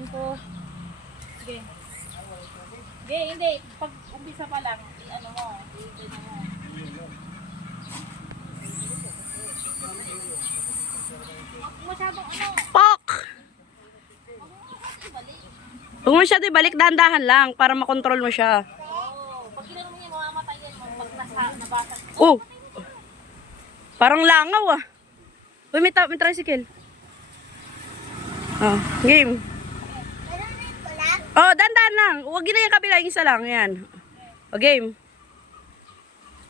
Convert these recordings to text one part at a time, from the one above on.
tinamaan ko. Sige. Sige, hindi. Pag umpisa pa lang, ano mo, i-ano mo. Masyadong ano. Pok! Huwag mo siya ibalik, dahan-dahan lang para makontrol mo siya. Oo. Pag ginano mo yan, mamamatay yan. Pag nabasag. Oh! Parang langaw ah. Uy, may tricycle. Oh, game. Oh, dahan-dahan lang. Huwag yun na yung kabila, yung isa lang. Yan. Oh, game.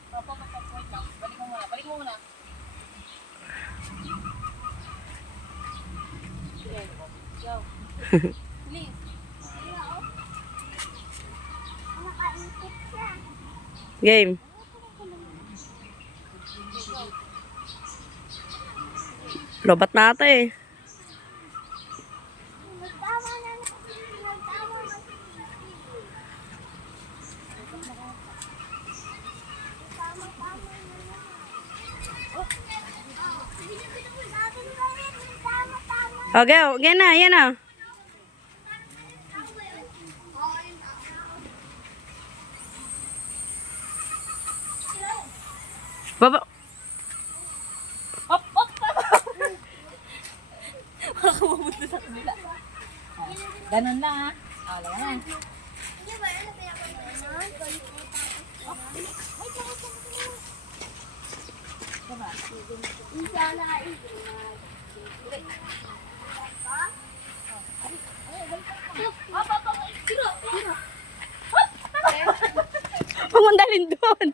Balik mo muna. Balik mo muna. Sige. Go. Please. Game. Lobat na ata eh. Okay, okay na, yan na. Baba. Hop, hop, hop. Baka mamunta sa kabila. Ganun lang ha. Alam mo na. Pumunta rin doon.